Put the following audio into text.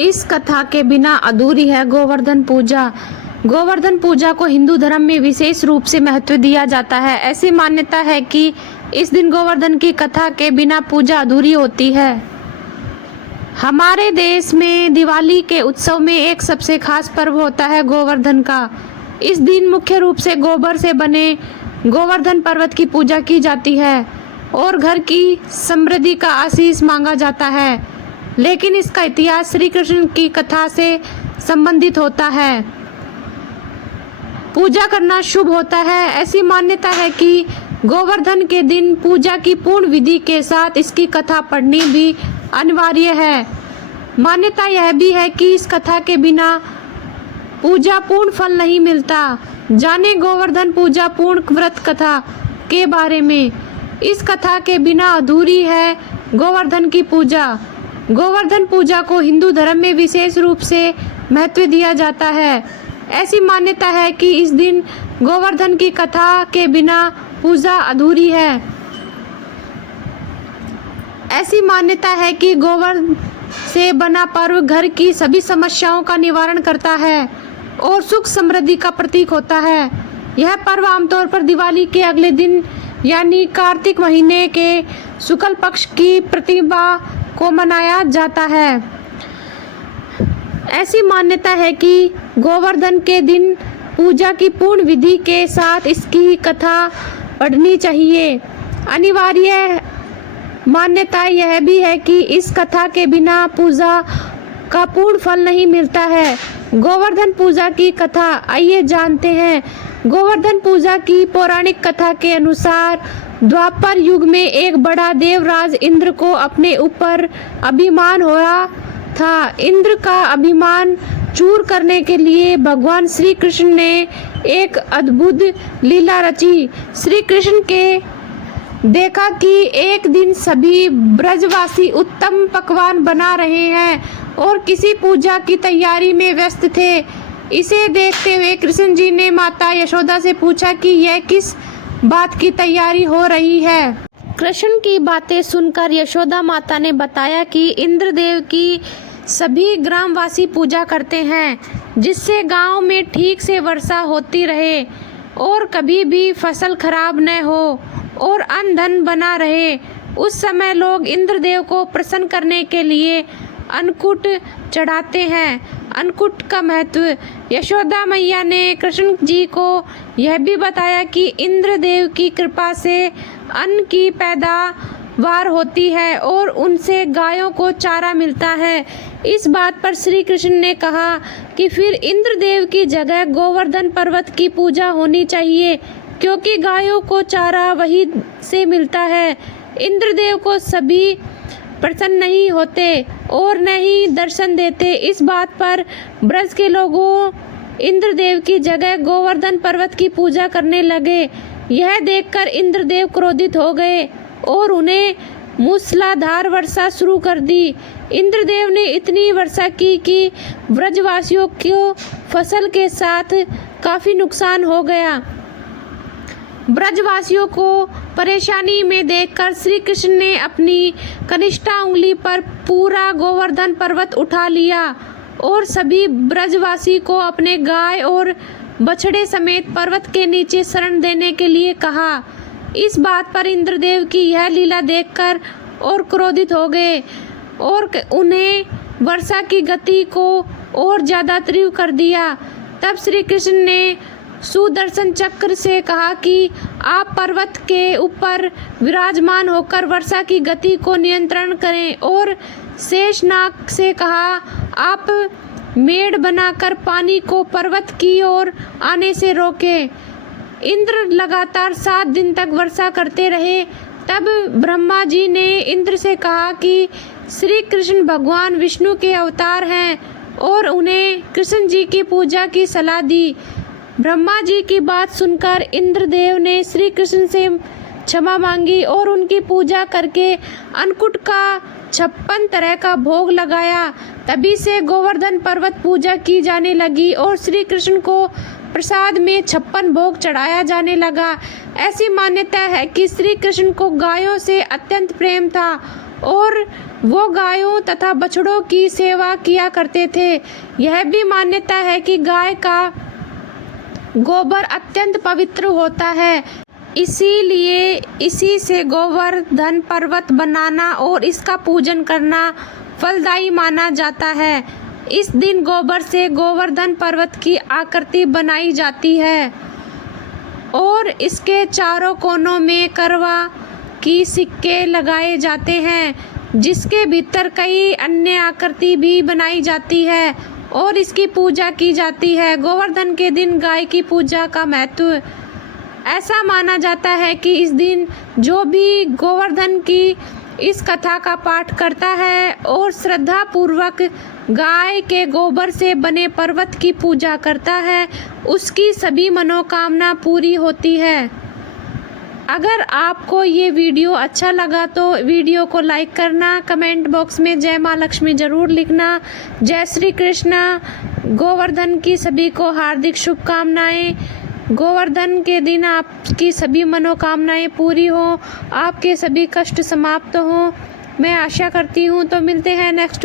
इस कथा के बिना अधूरी है गोवर्धन पूजा। गोवर्धन पूजा को हिंदू धर्म में विशेष रूप से महत्व दिया जाता है। ऐसी मान्यता है कि इस दिन गोवर्धन की कथा के बिना पूजा अधूरी होती है। हमारे देश में दिवाली के उत्सव में एक सबसे खास पर्व होता है गोवर्धन का। इस दिन मुख्य रूप से गोबर से बने गोवर्धन पर्वत की पूजा की जाती है और घर की समृद्धि का आशीष मांगा जाता है। लेकिन इसका इतिहास श्री कृष्ण की कथा से संबंधित होता है। पूजा करना शुभ होता है। ऐसी मान्यता है कि गोवर्धन के दिन पूजा की पूर्ण विधि के साथ इसकी कथा पढ़नी भी अनिवार्य है। मान्यता यह भी है कि इस कथा के बिना पूजा पूर्ण फल नहीं मिलता। जाने गोवर्धन पूजा पूर्ण व्रत कथा के बारे में। इस कथा के बिना अधूरी है गोवर्धन की पूजा। गोवर्धन पूजा को हिंदू धर्म में विशेष रूप से महत्व दिया जाता है। ऐसी मान्यता है कि इस दिन गोवर्धन की कथा के बिना पूजा अधूरी है। ऐसी मान्यता है कि गोवर्धन से बना पर्व घर की सभी समस्याओं का निवारण करता है और सुख समृद्धि का प्रतीक होता है। यह पर्व आमतौर पर दिवाली के अगले दिन यानी कार्तिक महीने के शुक्ल पक्ष की प्रतिभा को मनाया जाता है। ऐसी मान्यता है कि गोवर्धन के दिन पूजा की पूर्ण विधि के साथ इसकी कथा पढ़नी चाहिए। अनिवार्य मान्यता यह भी है कि इस कथा के बिना पूजा का पूर्ण फल नहीं मिलता है। गोवर्धन पूजा की कथा आइए जानते हैं। गोवर्धन पूजा की पौराणिक कथा के अनुसार द्वापर युग में एक बड़ा देवराज इंद्र को अपने ऊपर अभिमान हो रहा था। इंद्र का अभिमान चूर करने के लिए भगवान श्री कृष्ण ने एक अद्भुत लीला रची। श्री कृष्ण के देखा कि एक दिन सभी ब्रजवासी उत्तम पकवान बना रहे हैं और किसी पूजा की तैयारी में व्यस्त थे। इसे देखते हुए कृष्ण जी ने माता यशोदा से पूछा कि यह किस बात की तैयारी हो रही है। कृष्ण की बातें सुनकर यशोदा माता ने बताया कि इंद्रदेव की सभी ग्रामवासी पूजा करते हैं जिससे गांव में ठीक से वर्षा होती रहे और कभी भी फसल खराब न हो और अन्न धन बना रहे। उस समय लोग इंद्रदेव को प्रसन्न करने के लिए अन्नकूट चढ़ाते हैं। अन्नकूट का महत्व। यशोदा मैया ने कृष्ण जी को यह भी बताया कि इंद्रदेव की कृपा से अन्न की पैदावार होती है और उनसे गायों को चारा मिलता है। इस बात पर श्री कृष्ण ने कहा कि फिर इंद्रदेव की जगह गोवर्धन पर्वत की पूजा होनी चाहिए क्योंकि गायों को चारा वहीं से मिलता है। इंद्रदेव को सभी प्रसन्न नहीं होते और न ही दर्शन देते। इस बात पर ब्रज के लोगों इंद्रदेव की जगह गोवर्धन पर्वत की पूजा करने लगे। यह देखकर इंद्रदेव क्रोधित हो गए और उन्हें मूसलाधार वर्षा शुरू कर दी। इंद्रदेव ने इतनी वर्षा की कि ब्रजवासियों को फसल के साथ काफी नुकसान हो गया। ब्रजवासियों को परेशानी में देखकर श्री कृष्ण ने अपनी कनिष्ठा उंगली पर पूरा गोवर्धन पर्वत उठा लिया और सभी ब्रजवासी को अपने गाय और बछड़े समेत पर्वत के नीचे शरण देने के लिए कहा। इस बात पर इंद्रदेव की यह लीला देखकर और क्रोधित हो गए और उन्हें वर्षा की गति को और ज्यादा तीव्र कर दिया। तब श्री कृष्ण ने सुदर्शन चक्र से कहा कि आप पर्वत के ऊपर विराजमान होकर वर्षा की गति को नियंत्रण करें और शेषनाग से कहा आप मेड़ बनाकर पानी को पर्वत की ओर आने से रोकें। इंद्र लगातार 7 दिन तक वर्षा करते रहे। तब ब्रह्मा जी ने इंद्र से कहा कि श्री कृष्ण भगवान विष्णु के अवतार हैं और उन्हें कृष्ण जी की पूजा की सलाह दी। ब्रह्मा जी की बात सुनकर इंद्रदेव ने श्री कृष्ण से क्षमा मांगी और उनकी पूजा करके अन्नकूट का 56 तरह का भोग लगाया। तभी से गोवर्धन पर्वत पूजा की जाने लगी और श्री कृष्ण को प्रसाद में 56 भोग चढ़ाया जाने लगा। ऐसी मान्यता है कि श्री कृष्ण को गायों से अत्यंत प्रेम था और वो गायों तथा बछड़ों की सेवा किया करते थे। यह भी मान्यता है कि गाय का गोबर अत्यंत पवित्र होता है, इसीलिए इसी से गोवर्धन पर्वत बनाना और इसका पूजन करना फलदायी माना जाता है। इस दिन गोबर से गोवर्धन पर्वत की आकृति बनाई जाती है और इसके चारों कोनों में करवा की सिक्के लगाए जाते हैं, जिसके भीतर कई अन्य आकृति भी बनाई जाती है और इसकी पूजा की जाती है। गोवर्धन के दिन गाय की पूजा का महत्व ऐसा माना जाता है कि इस दिन जो भी गोवर्धन की इस कथा का पाठ करता है और श्रद्धा पूर्वक गाय के गोबर से बने पर्वत की पूजा करता है, उसकी सभी मनोकामना पूरी होती है। अगर आपको ये वीडियो अच्छा लगा तो वीडियो को लाइक करना, कमेंट बॉक्स में जय माँ लक्ष्मी ज़रूर लिखना। जय श्री कृष्णा। गोवर्धन की सभी को हार्दिक शुभकामनाएं। गोवर्धन के दिन आपकी सभी मनोकामनाएं पूरी हो, आपके सभी कष्ट समाप्त हों, मैं आशा करती हूँ। तो मिलते हैं नेक्स्ट